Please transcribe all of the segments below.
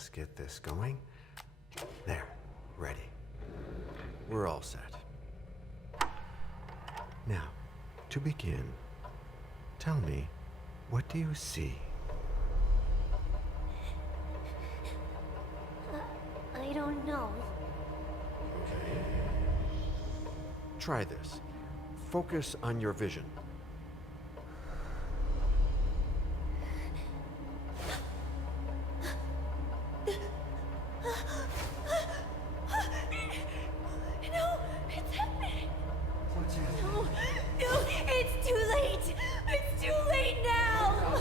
just get this going. There, ready. We're all set. Now, to begin, tell me, what do you see? I don't know. Okay. Try this. Focus on your vision. No, it's happening. What's happening? No, it's too late. It's too late now.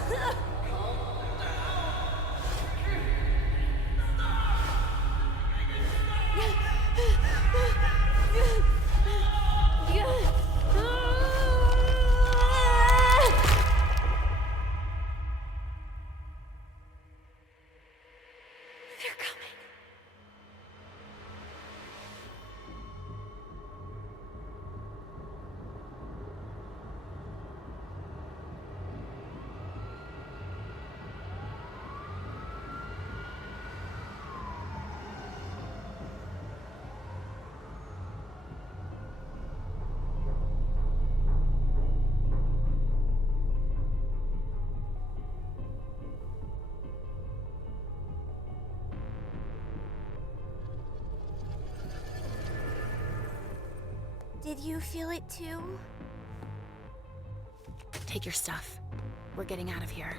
They're coming. Did you feel it too? Take your stuff. We're getting out of here.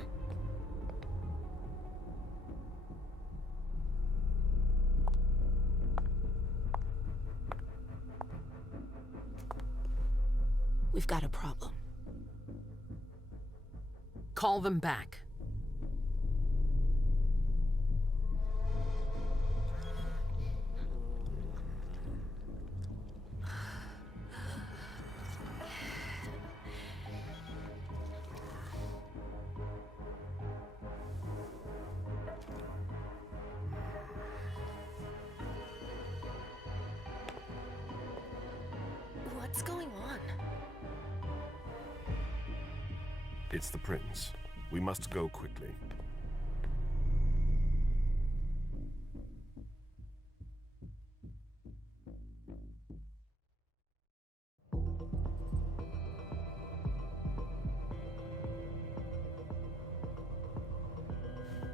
We've got a problem. Call them back. What's going on? It's the prince. We must go quickly.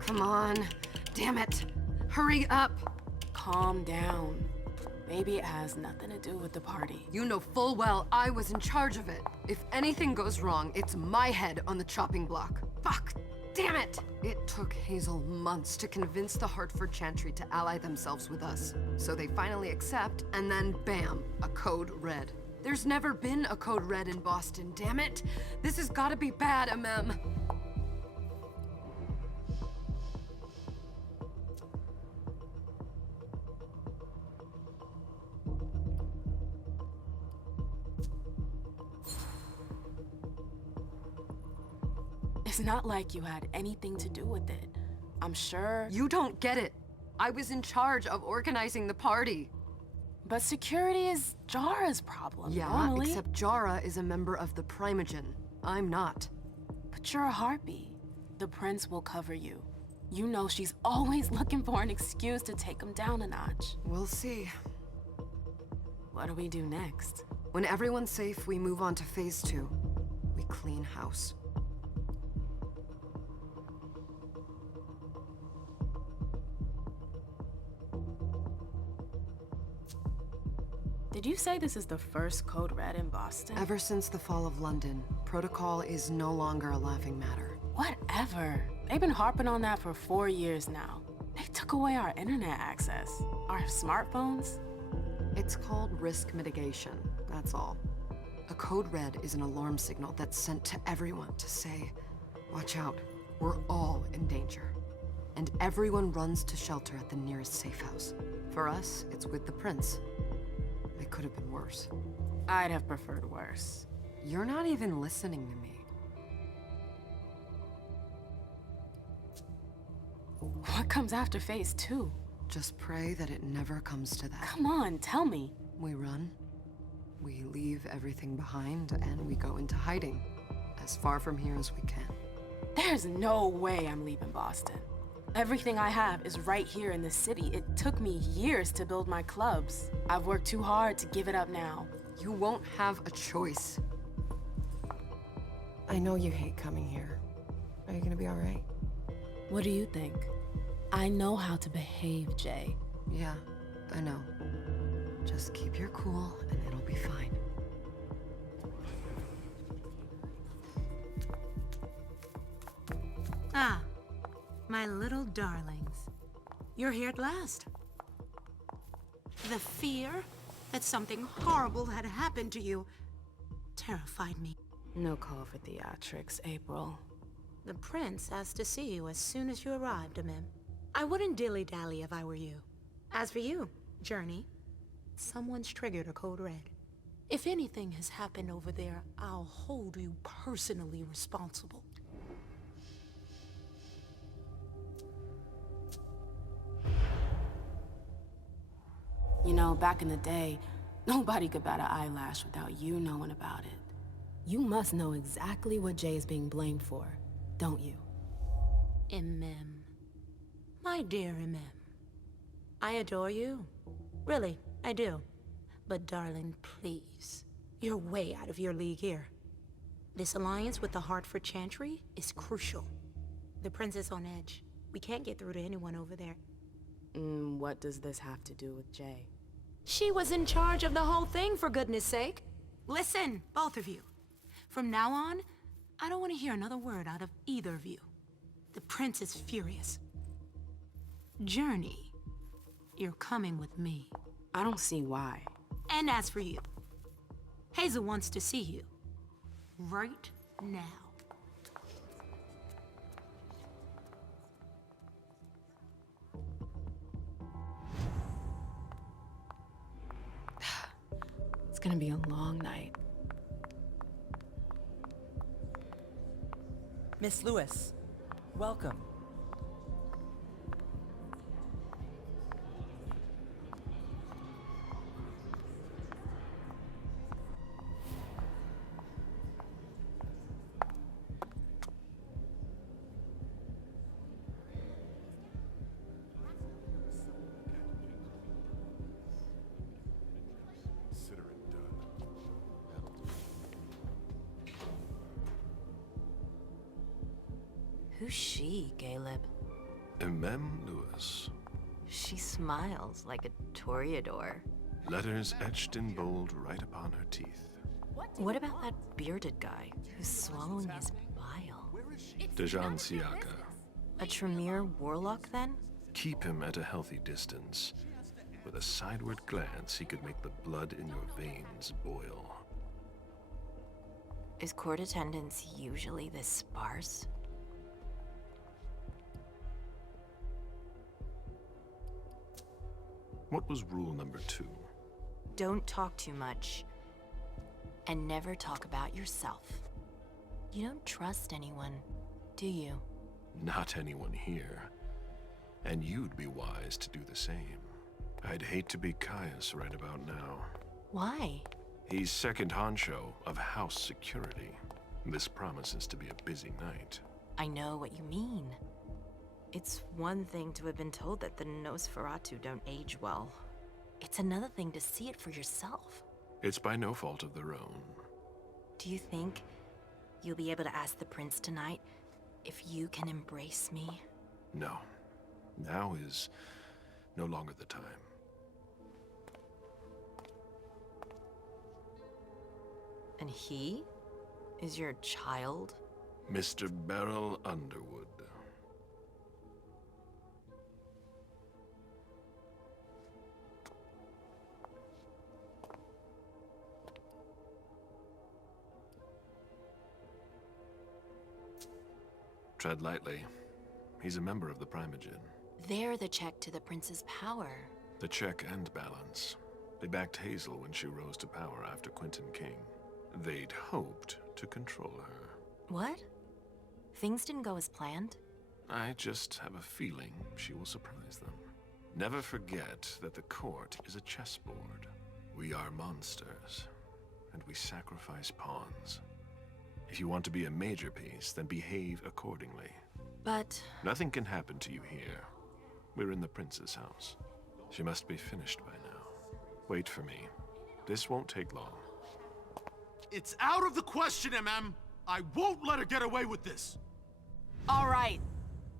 Come on. Damn it. Hurry up. Calm down. Maybe it has nothing to do with the party. You know full well I was in charge of it. If anything goes wrong, it's my head on the chopping block. Fuck! Damn it! It took Hazel months to convince the Hartford Chantry to ally themselves with us. So they finally accept, and then bam, a code red. There's never been a code red in Boston, damn it! This has gotta be bad, MM. It's not like you had anything to do with it. I'm sure. You don't get it. I was in charge of organizing the party. But security is Jara's problem, Yeah, normally. except Jara is a member of the Primogen. I'm not. But you're a harpy. The prince will cover you. You know she's always looking for an excuse to take him down a notch. We'll see. What do we do next? When everyone's safe, we move on to phase 2. We clean house. Did you say this is the first code red in Boston? Ever since the fall of London, protocol is no longer a laughing matter. Whatever. They've been harping on that for 4 years now. They took away our internet access. Our smartphones. It's called risk mitigation, that's all. A code red is an alarm signal that's sent to everyone to say, watch out, we're all in danger. And everyone runs to shelter at the nearest safe house. For us, it's with the prince. It could have been worse. I'd have preferred worse. You're not even listening to me. What comes after phase 2? Just pray that it never comes to that. Come on, tell me. We run, we leave everything behind, and we go into hiding. As far from here as we can. There's no way I'm leaving Boston. Everything I have is right here in this city. It took me years to build my clubs. I've worked too hard to give it up now. You won't have a choice. I know you hate coming here. Are you gonna be all right? What do you think? I know how to behave, Jay. Yeah, I know. Just keep your cool and it'll be fine. Ah, my little darlings. You're here at last. The fear that something horrible had happened to you terrified me. No call for theatrics, April. The prince asked to see you as soon as you arrived, Amim. I wouldn't dilly-dally if I were you. As for you, Journey, someone's triggered a code red. If anything has happened over there, I'll hold you personally responsible. You know, back in the day, nobody could bat an eyelash without you knowing about it. You must know exactly what Jay is being blamed for, don't you? Imem. My dear Imem. I adore you. Really, I do. But darling, please. You're way out of your league here. This alliance with the Hartford Chantry is crucial. The prince is on edge. We can't get through to anyone over there. What does this have to do with Jay? She was in charge of the whole thing, for goodness sake. Listen, both of you. From now on, I don't want to hear another word out of either of you. The prince is furious. Journey, you're coming with me. I don't see why. And as for you, Hazel wants to see you. Right now. It's gonna be a long night. Miss Lewis, welcome. Who's she, Caleb? Emem Lewis. She smiles like a toreador. Letters etched in bold right upon her teeth. What about that bearded guy who's swallowing his bile? Dejan Siaka. A Tremere warlock, then? Keep him at a healthy distance. With a sideward glance, he could make the blood in your veins boil. Is court attendance usually this sparse? What was rule number 2? Don't talk too much. And never talk about yourself. You don't trust anyone, do you? Not anyone here. And you'd be wise to do the same. I'd hate to be Caius right about now. Why? He's second honcho of house security. This promises to be a busy night. I know what you mean. It's one thing to have been told that the Nosferatu don't age well. It's another thing to see it for yourself. It's by no fault of their own. Do you think you'll be able to ask the prince tonight if you can embrace me? No. Now is no longer the time. And he is your child? Mr. Beryl Underwood. Tread lightly. He's a member of the Primogen. They're the check to the prince's power. The check and balance. They backed Hazel when she rose to power after Quentin King. They'd hoped to control her. What? Things didn't go as planned? I just have a feeling she will surprise them. Never forget that the court is a chessboard. We are monsters, and we sacrifice pawns. If you want to be a major piece, then behave accordingly. But Nothing can happen to you here. We're in the prince's house. She must be finished by now. Wait for me. This won't take long. It's out of the question, MM! I won't let her get away with this! All right.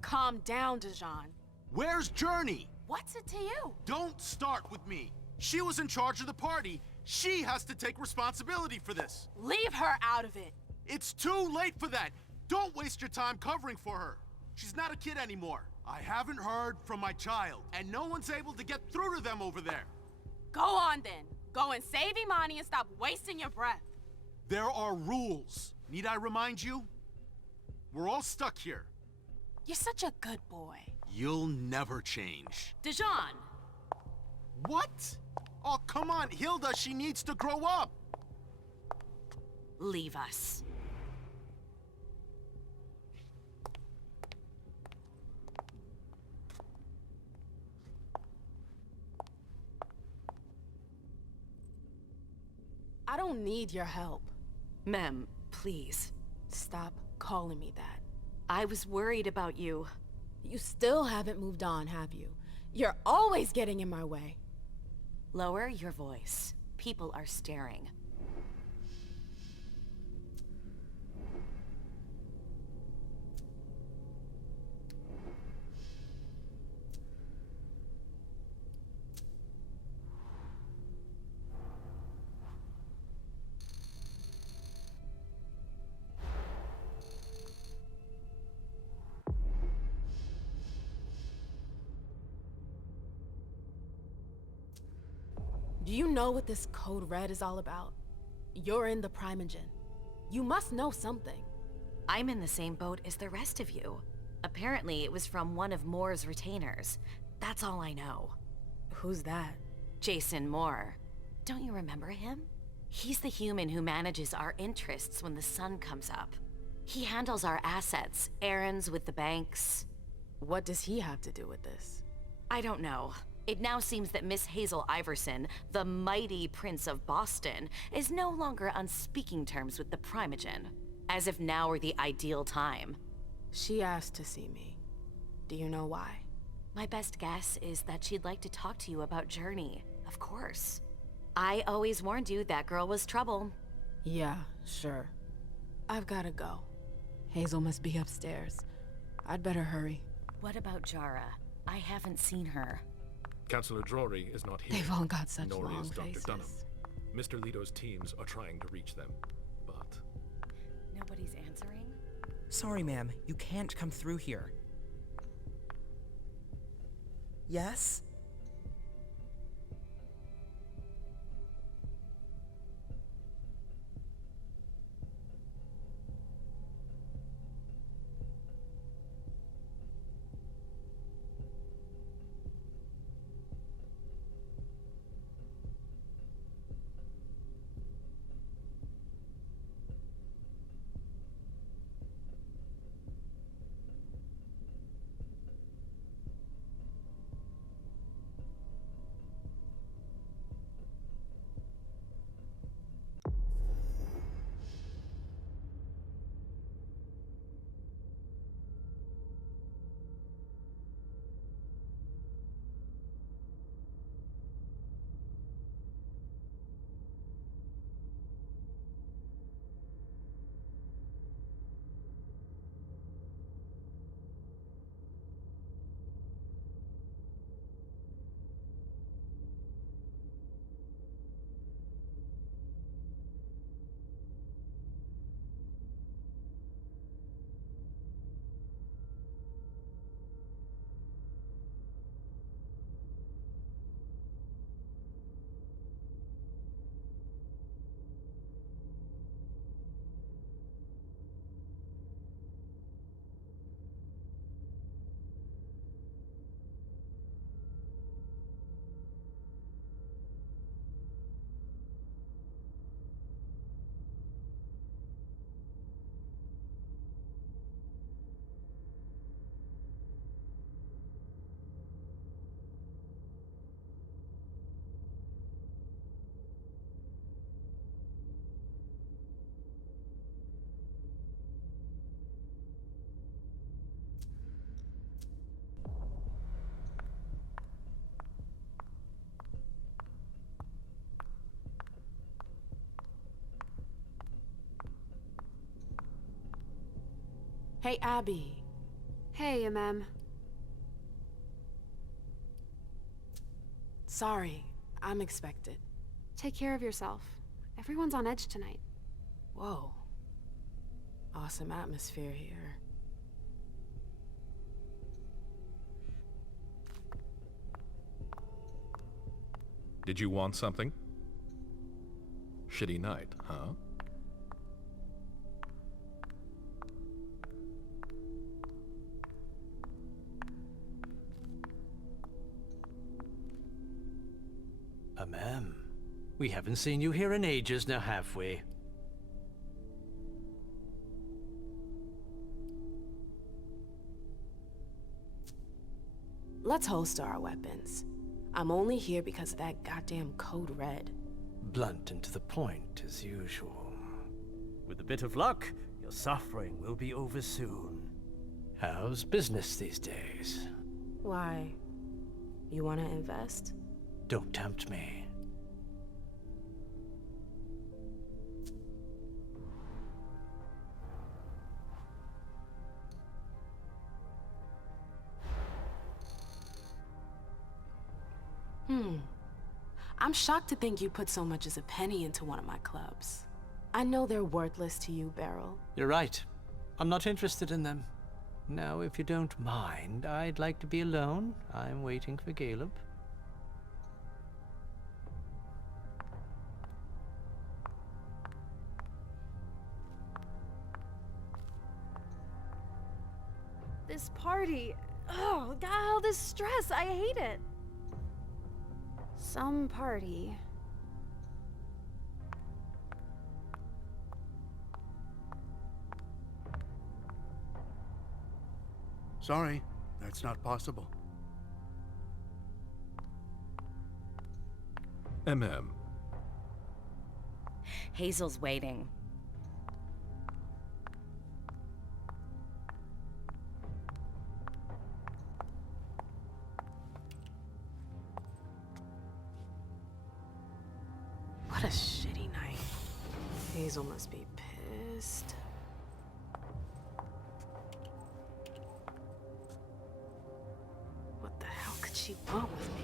Calm down, Dijon. Where's Journey? What's it to you? Don't start with me. She was in charge of the party. She has to take responsibility for this. Leave her out of it. It's too late for that. Don't waste your time covering for her. She's not a kid anymore. I haven't heard from my child, and no one's able to get through to them over there. Go on then. Go and save Imani and stop wasting your breath. There are rules. Need I remind you? We're all stuck here. You're such a good boy. You'll never change. Dijon! What? Oh, come on, Hilda, she needs to grow up. Leave us. I don't need your help. Mem, please. Stop calling me that. I was worried about you. You still haven't moved on, have you? You're always getting in my way. Lower your voice. People are staring. Do you know what this code red is all about? You're in the Primogen. You must know something. I'm in the same boat as the rest of you. Apparently, it was from one of Moore's retainers. That's all I know. Who's that? Jason Moore. Don't you remember him? He's the human who manages our interests when the sun comes up. He handles our assets, errands with the banks. What does he have to do with this? I don't know. It now seems that Miss Hazel Iverson, the mighty Prince of Boston, is no longer on speaking terms with the Primogen, as if now were the ideal time. She asked to see me. Do you know why? My best guess is that she'd like to talk to you about Journey, of course. I always warned you that girl was trouble. Yeah, sure. I've gotta go. Hazel must be upstairs. I'd better hurry. What about Jara? I haven't seen her. Councillor Drury is not here. They've all got such nor long is Dr. faces. Dunham. Mr. Leto's teams are trying to reach them, but... Nobody's answering? Sorry, ma'am. You can't come through here. Yes? Hey, Abby. Hey, Sorry, I'm expected. Take care of yourself. Everyone's on edge tonight. Whoa. Awesome atmosphere here. Did you want something? Shitty night, huh? Ma'am, we haven't seen you here in ages now, have we? Let's holster our weapons. I'm only here because of that goddamn code red. Blunt and to the point, as usual. With a bit of luck, your suffering will be over soon. How's business these days? Why? You want to invest? Don't tempt me. I'm shocked to think you put so much as a penny into one of my clubs. I know they're worthless to you, Beryl. You're right. I'm not interested in them. Now, if you don't mind, I'd like to be alone. I'm waiting for Caleb. This party. Oh, God, all this stress. I hate it. Some party. Sorry, that's not possible. Hazel's waiting. What a shitty night. Hazel must be pissed. What the hell could she want with me?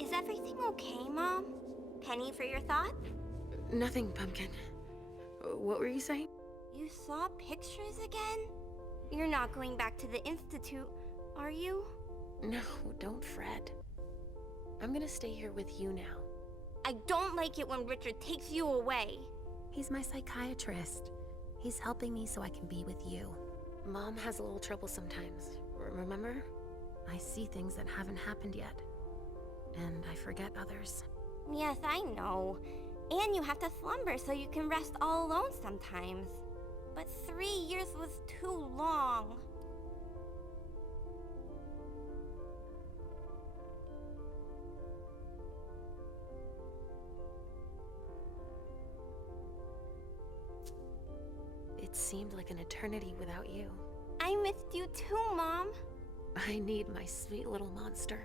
Is everything okay, Mom? Penny for your thoughts? Nothing, Pumpkin. What were you saying? You saw pictures again? You're not going back to the Institute, are you? No, don't fret. I'm gonna stay here with you now. I don't like it when Richard takes you away. He's my psychiatrist. He's helping me so I can be with you. Mom has a little trouble sometimes, remember? I see things that haven't happened yet. And I forget others. Yes, I know. And you have to slumber so you can rest all alone sometimes. But 3 years was too long. It seemed like an eternity without you. I missed you too, Mom. I need my sweet little monster.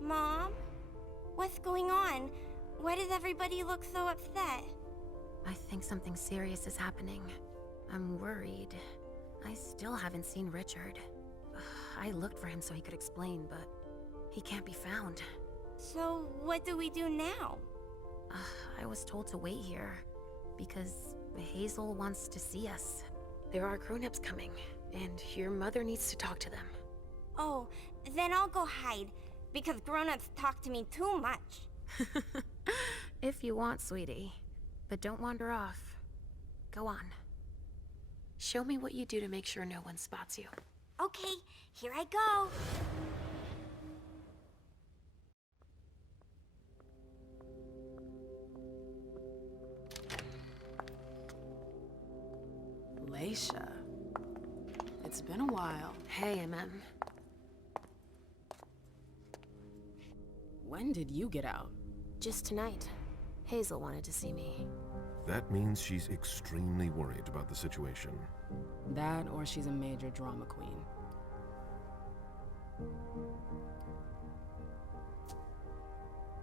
Mom? What's going on? Why does everybody look so upset? I think something serious is happening. I'm worried. I still haven't seen Richard. I looked for him so he could explain, but he can't be found. So, what do we do now? I was told to wait here, because Hazel wants to see us. There are grown-ups coming, and your mother needs to talk to them. Oh, then I'll go hide, because grown-ups talk to me too much. If you want, sweetie. But don't wander off. Go on. Show me what you do to make sure no one spots you. Okay, here I go. Leisha. It's been a while. Hey, MM. When did you get out? Just tonight. Hazel wanted to see me. That means she's extremely worried about the situation. That, or she's a major drama queen.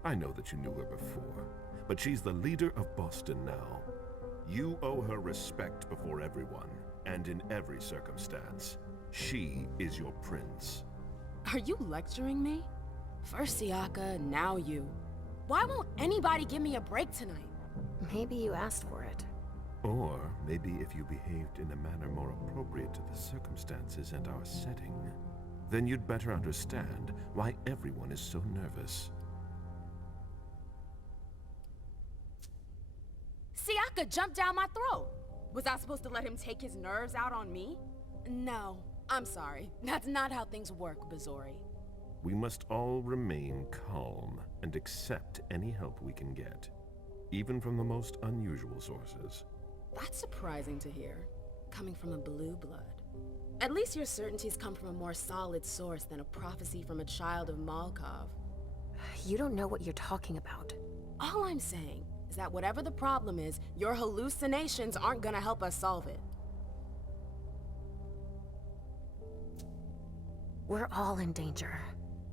I know that you knew her before, but she's the leader of Boston now. You owe her respect before everyone, and in every circumstance. She is your prince. Are you lecturing me? First Siaka, now you. Why won't anybody give me a break tonight? Maybe you asked for it. Or maybe if you behaved in a manner more appropriate to the circumstances and our setting, then you'd better understand why everyone is so nervous. Siaka jumped down my throat. Was I supposed to let him take his nerves out on me? No, I'm sorry. That's not how things work, Bazori. We must all remain calm and accept any help we can get, even from the most unusual sources. That's surprising to hear, coming from a blue blood. At least your certainties come from a more solid source than a prophecy from a child of Malkov. You don't know what you're talking about. All I'm saying is that whatever the problem is, your hallucinations aren't gonna help us solve it. We're all in danger.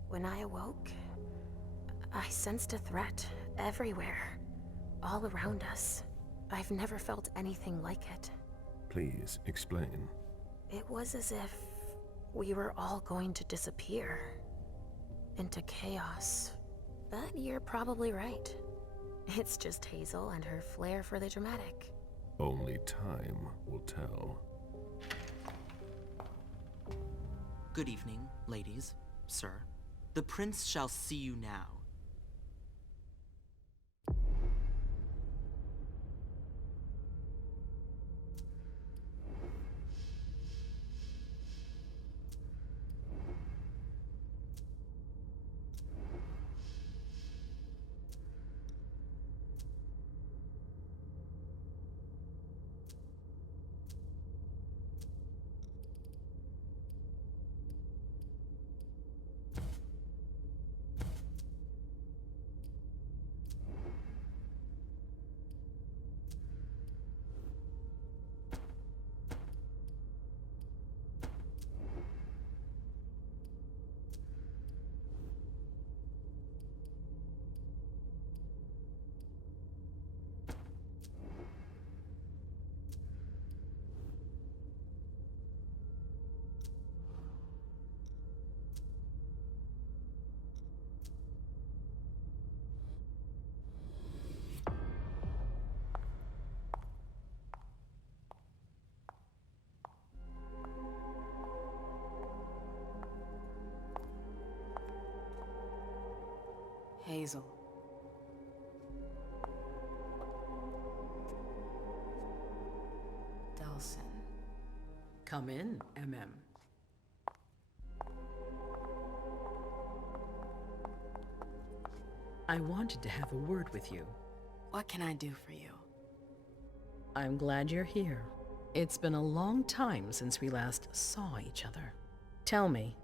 When I awoke, I sensed a threat everywhere, all around us. I've never felt anything like it. Please, explain. It was as if we were all going to disappear into chaos. But you're probably right. It's just Hazel and her flair for the dramatic. Only time will tell. Good evening, ladies, sir. The prince shall see you now. Hazel. Delsin. Come in, MM. I wanted to have a word with you. What can I do for you? I'm glad you're here. It's been a long time since we last saw each other. Tell me,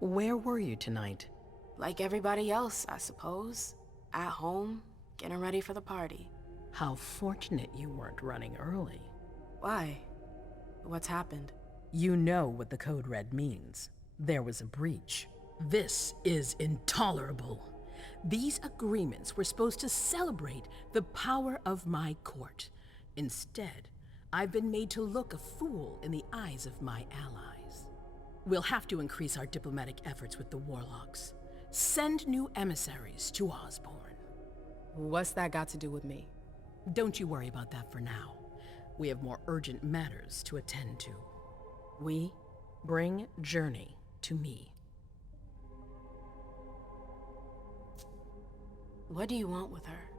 where were you tonight? Like everybody else, I suppose. At home, getting ready for the party. How fortunate you weren't running early. Why? What's happened? You know what the Code Red means. There was a breach. This is intolerable. These agreements were supposed to celebrate the power of my court. Instead, I've been made to look a fool in the eyes of my allies. We'll have to increase our diplomatic efforts with the warlocks. Send new emissaries to Osborne. What's that got to do with me? Don't you worry about that for now. We have more urgent matters to attend to. We bring Journey to me. What do you want with her?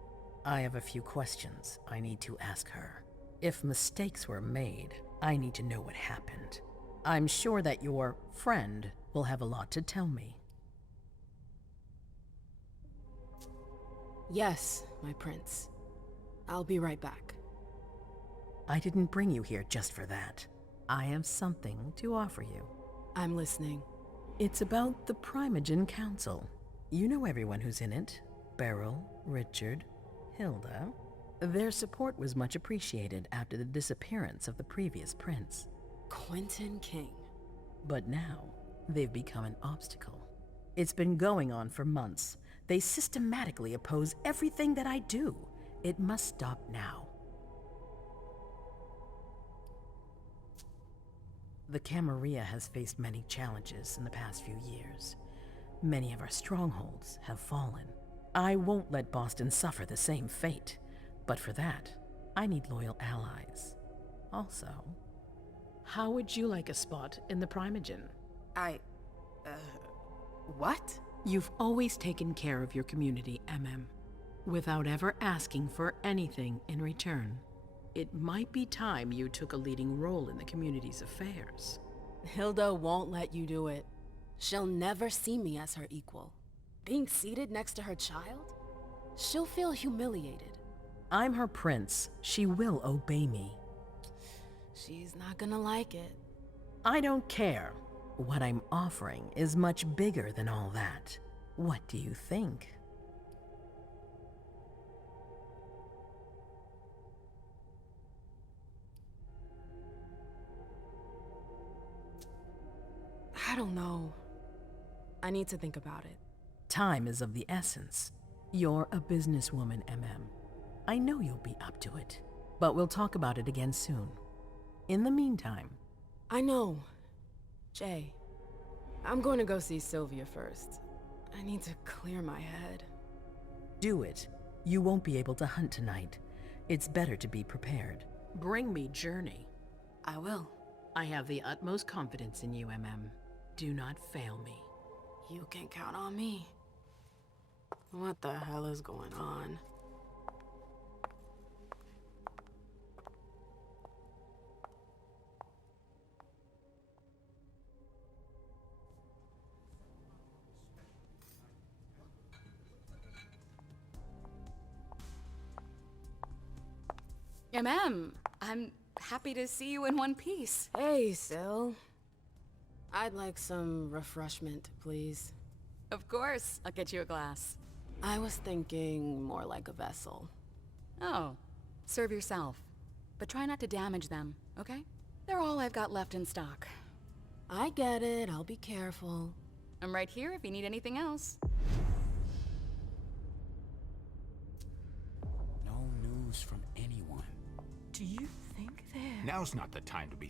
I have a few questions I need to ask her. If mistakes were made, I need to know what happened. I'm sure that your friend will have a lot to tell me. Yes, my prince. I'll be right back. I didn't bring you here just for that. I have something to offer you. I'm listening. It's about the Primogen Council. You know everyone who's in it. Beryl, Richard, Hilda. Their support was much appreciated after the disappearance of the previous prince. Quentin King. But now, they've become an obstacle. It's been going on for months. They systematically oppose everything that I do. It must stop now. The Camarilla has faced many challenges in the past few years. Many of our strongholds have fallen. I won't let Boston suffer the same fate. But for that, I need loyal allies. Also, how would you like a spot in the Primogen? What? You've always taken care of your community, without ever asking for anything in return. It might be time you took a leading role in the community's affairs. Hilda won't let you do it. She'll never see me as her equal. Being seated next to her child? She'll feel humiliated. I'm her prince. She will obey me. She's not gonna like it. I don't care. What I'm offering is much bigger than all that. What do you think? I don't know. I need to think about it. Time is of the essence. You're a businesswoman, I know you'll be up to it, but we'll talk about it again soon. In the meantime... I know. Jay, I'm going to go see Sylvia first. I need to clear my head. Do it. You won't be able to hunt tonight. It's better to be prepared. Bring me Journey. I will. I have the utmost confidence in you, Do not fail me. You can count on me. What the hell is going on? I'm happy to see you in one piece. Hey, Syl. I'd like some refreshment, please. Of course, I'll get you a glass. I was thinking more like a vessel. Oh, serve yourself. But try not to damage them, okay? They're all I've got left in stock. I get it, I'll be careful. I'm right here if you need anything else. No news from anyone. Do you think they're... Now's not the time to be